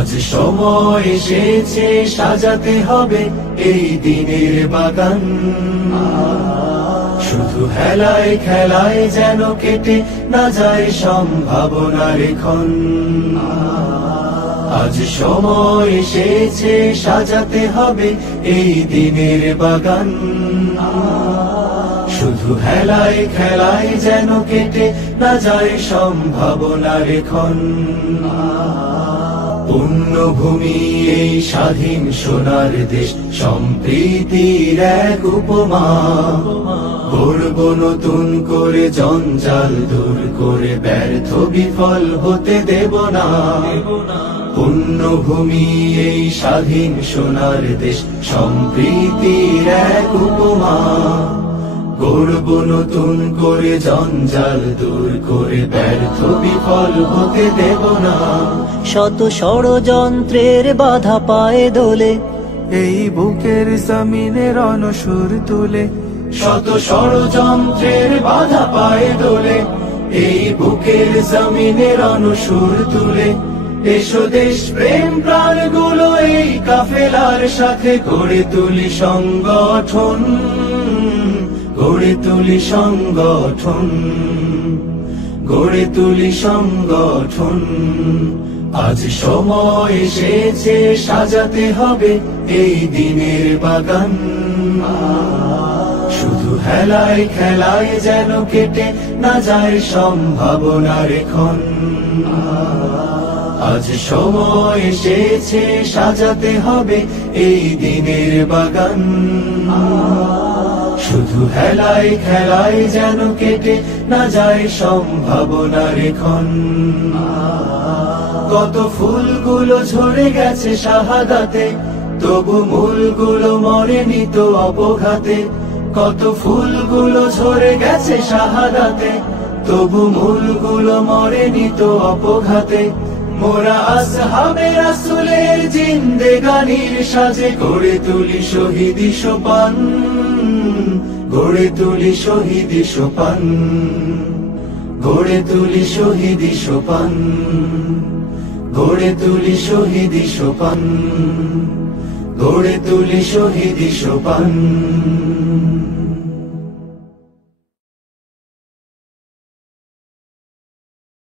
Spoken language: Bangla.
আজ সময় এসেছে সাজাতে হবে এই দিনের বাগান। শুধু হেলায় খেলায় যেন কেটে না যায় সম্ভাবনার ক্ষণ। আজ সময় এসেছে সাজাতে হবে এই দিনের বাগান। শুধু হেলায় খেলায় যেন কেটে না যায় সম্ভাবনার ক্ষণ। পুণ্যভূমি এই স্বাধীন সোনার দেশ, সম্প্রীতির এক উপমা। গড়ব নতুন করে জঞ্জাল দূর করে, ব্যর্থ বিফল হতে দেব না। পুণ্যভূমি এই স্বাধীন সোনার দেশ, সম্প্রীতির এক উপমা। গড়ব নতুন করে জঞ্জাল দূর করে, ব্যর্থ বিফল হতে দেব না। শত ষড়যন্ত্রের বাধা পায়ে দোলে এই বুকের জমিনে রণসুর তুলে। শত ষড়যন্ত্রের বাধা পায়ে দোলে এই বুকের জমিনে রণসুর তুলে। এসো দেশ প্রেম প্রাণগুলো এই কাফেলার সাথে গড়ে তুলি সংগঠন। গড়ে তুলি সংগঠন, গড়ে তুলি সংগঠন। আজ সময় এসেছে সাজাতে হবে এই দিনের বাগান। শুধু হেলায় খেলায় যেন কেটে না যায় সম্ভাবনার ক্ষণ। আজ সময় এসেছে সাজাতে হবে এই দিনের বাগান। শুধু হেলায় খেলায় যেন কেটে না যায় সম্ভাবনার ক্ষণ। কত ফুলগুলো ঝরে গেছে শাহাদাতে, তবু মূলগুলো মরেনি তো অপঘাতে। কত ফুলগুলো ঝরে গেছে শাহাদাতে, তবু মূলগুলো মরেনি তো অপঘাতে। মোরা আসহাবে রাসূলের জিন্দেগানির সাজে গড়ে তুলি শহীদি সোপান। গড়ে তুলি শহীদি সোপান, গড়ে তুলি শহীদি সোপান, গড়ে তুলি শহীদি সোপান, গড়ে তুলি শহীদি সোপান।